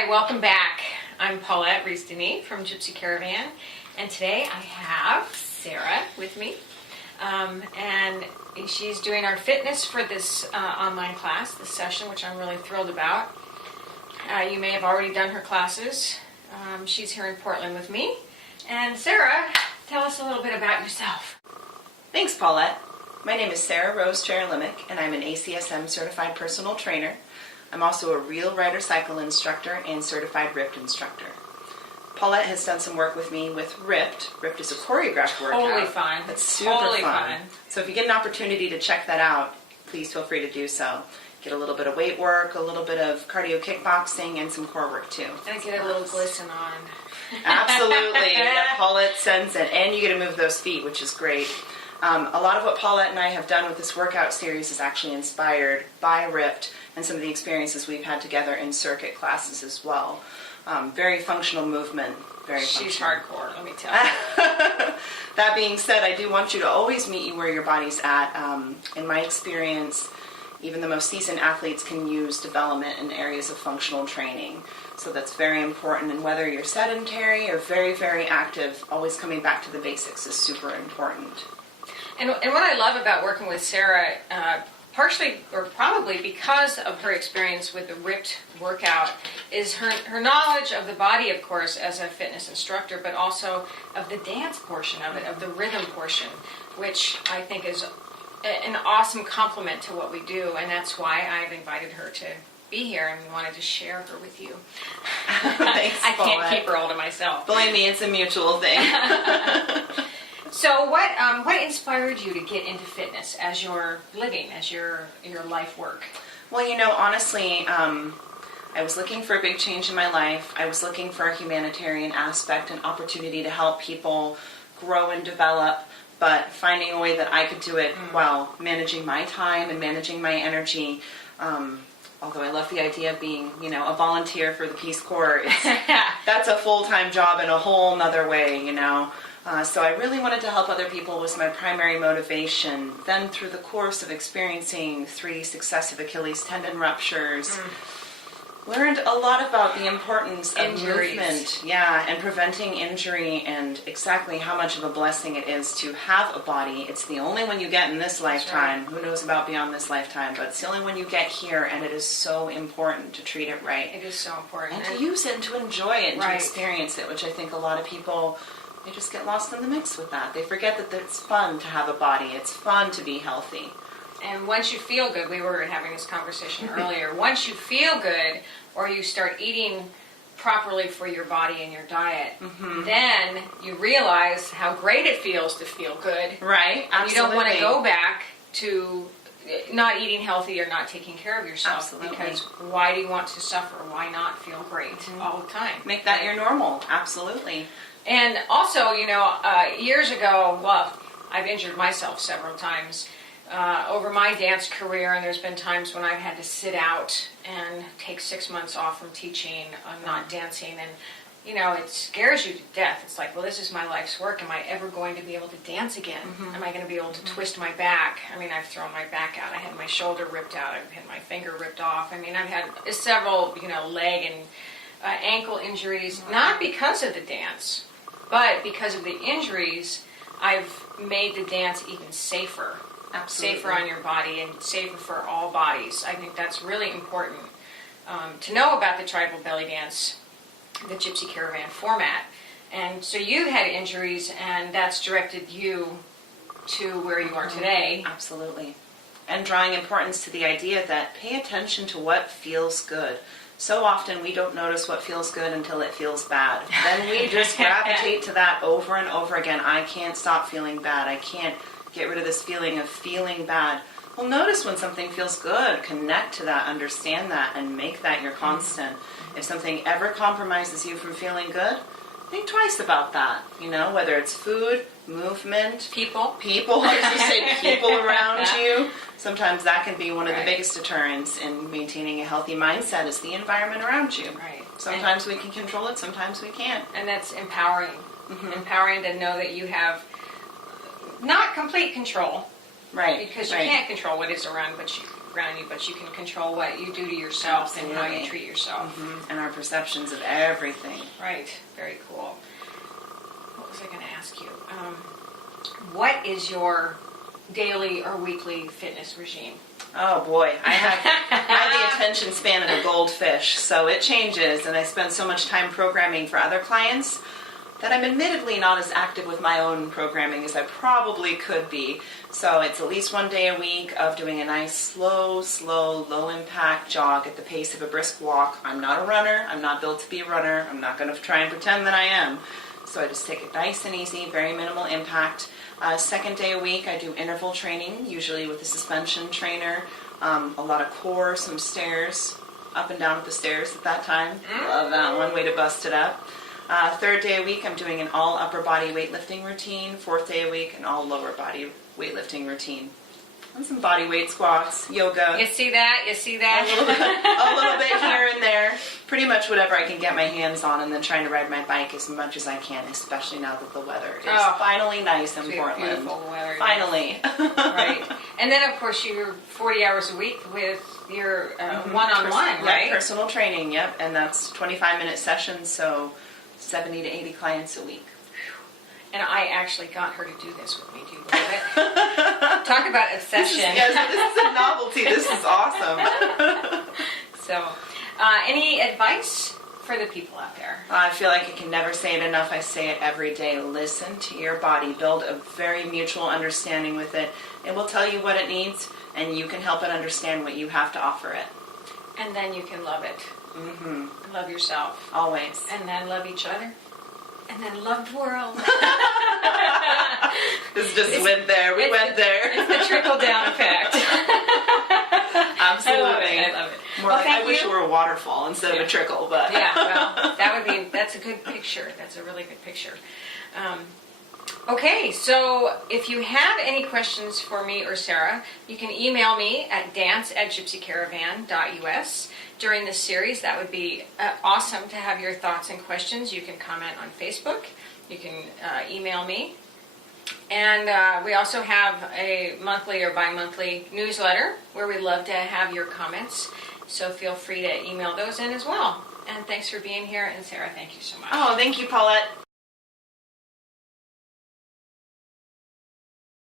Hi, welcome back. I'm Paulette Rees Denis from Gypsy Caravan, and today I have Sarah with me, and she's doing our fitness for this online class, this session, which I'm really thrilled about. You may have already done her classes. She's here in Portland with me. And Sarah, tell us a little bit about yourself. Thanks, Paulette. My name is Sarah Rose Jarolimek, and I'm an ACSM certified personal trainer. I'm also a real rider cycle instructor and certified RIPT instructor. Paulette has done some work with me with RIPT. RIPT is a choreographed workout. Totally fun. That's super totally fun. So if you get an opportunity to check that out, please feel free to do so. Get a little bit of weight work, a little bit of cardio kickboxing, and some core work too. And get a little glisten on. Absolutely. Yeah, Paulette sends it, and you get to move those feet, which is great. A lot of what Paulette and I have done with this workout series is actually inspired by RIPT and some of the experiences we've had together in circuit classes as well. Very functional movement. She's hardcore, let me tell you. That being said, I do want you to always meet you where your body's at. In my experience, even the most seasoned athletes can use development in areas of functional training. So that's very important. And whether you're sedentary or very, very active, always coming back to the basics is super important. And what I love about working with Sarah, partially or probably because of her experience with the RIPT workout, is her knowledge of the body, of course, as a fitness instructor, but also of the dance portion of it, of the rhythm portion, which I think is an awesome complement to what we do, and that's why I've invited her to be here and wanted to share her with you. Thanks, I can't Paulette. keep her all to myself. Believe me, it's a mutual thing. So what inspired you to get into fitness as your living, as your life work? Well, honestly, I was looking for a big change in my life. I was looking for a humanitarian aspect, an opportunity to help people grow and develop, but finding a way that I could do it while managing my time and managing my energy. Although I love the idea of being, a volunteer for the Peace Corps, that's a full-time job in a whole nother way, So I really wanted to help other people was my primary motivation. Then through the course of experiencing 3 successive Achilles tendon ruptures, learned a lot about the importance of movement, and preventing injury, and exactly how much of a blessing it is to have a body. It's the only one you get in this lifetime. Right. Who knows about beyond this lifetime, but it's the only one you get here, and it is so important to treat it right. It is so important. And to use it and to enjoy it and to experience it, which I think a lot of people, they just get lost in the mix with that. They forget that it's fun to have a body. It's fun to be healthy. And once you feel good, we were having this conversation earlier, once you feel good or you start eating properly for your body and your diet, then you realize how great it feels to feel good. Right, absolutely. You don't want to go back to not eating healthy or not taking care of yourself. Absolutely. Because why do you want to suffer? Why not feel great all the time? Make that your normal. Absolutely. And also, years ago, well, I've injured myself several times over my dance career, and there's been times when I've had to sit out and take 6 months off from teaching, not dancing, and it scares you to death. It's like, well, this is my life's work. Am I ever going to be able to dance again? Am I going to be able to twist my back? I mean, I've thrown my back out. I had my shoulder ripped out. I've had my finger ripped off. I mean, I've had several, leg and ankle injuries, not because of the dance, but because of the injuries. I've made the dance even safer. Absolutely. Safer on your body and safer for all bodies. I think that's really important to know about the tribal belly dance, the Gypsy Caravan format. And so you had injuries, and that's directed you to where you are today. Absolutely. And drawing importance to the idea that pay attention to what feels good. So often we don't notice what feels good until it feels bad. Then we just gravitate to that over and over again. I can't stop feeling bad. I can't get rid of this feeling of feeling bad. Well, notice when something feels good. Connect to that, understand that, and make that your constant. If something ever compromises you from feeling good, think twice about that. Whether it's food, movement, people, I should say people around you. Sometimes that can be one of the biggest deterrents in maintaining a healthy mindset is the environment around you. Right. Sometimes we can control it, sometimes we can't. And that's empowering. Empowering to know that you have not complete control, Right. Because you right. can't control what is around you, but you can control what you do to yourself and how you Absolutely. treat yourself. And our perceptions of everything. Right. Very cool. What was I going to ask you? What is your daily or weekly fitness regime? Oh boy, I have the attention span of a goldfish, so it changes, and I spend so much time programming for other clients that I'm admittedly not as active with my own programming as I probably could be. So it's at least one day a week of doing a nice slow, low impact jog at the pace of a brisk walk. I'm not a runner. I'm not built to be a runner. I'm not going to try and pretend that I am. So I just take it nice and easy, very minimal impact. Second day a week, I do interval training, usually with a suspension trainer. A lot of core, some stairs, up and down the stairs at that time. Love that one, way to bust it up. Third day a week, I'm doing an all upper body weightlifting routine. Fourth day a week, an all lower body weightlifting routine. And some body weight squats, yoga. You see that? You see that? A little bit here and there. Pretty much whatever I can get my hands on, and then trying to ride my bike as much as I can, especially now that the weather is finally nice in Portland. Beautiful weather. Finally. Right. And then, of course, you're 40 hours a week with your one-on-one, right? Yep, personal training, yep. And that's 25-minute sessions, so 70 to 80 clients a week. And I actually got her to do this with me. Do you believe it? Talk about obsession. This is a novelty. This is awesome. So, any advice for the people out there? I feel like I can never say it enough. I say it every day. Listen to your body. Build a very mutual understanding with it. It will tell you what it needs, and you can help it understand what you have to offer it. And then you can love it. Mm-hmm. Love yourself. Always. And then love each other. And then love the world. This just went there. We went there. It's the trickle-down effect. Absolutely. I love it. More like I wish it were a waterfall instead of a trickle, but yeah, well, that's a good picture. That's a really good picture. Okay, so if you have any questions for me or Sarah, you can email me at dance@gypsycaravan.us. During this series, that would be awesome to have your thoughts and questions. You can comment on Facebook. You can email me. And we also have a monthly or bi-monthly newsletter where we love to have your comments. So feel free to email those in as well. And thanks for being here. And Sarah, thank you so much. Oh, thank you, Paulette.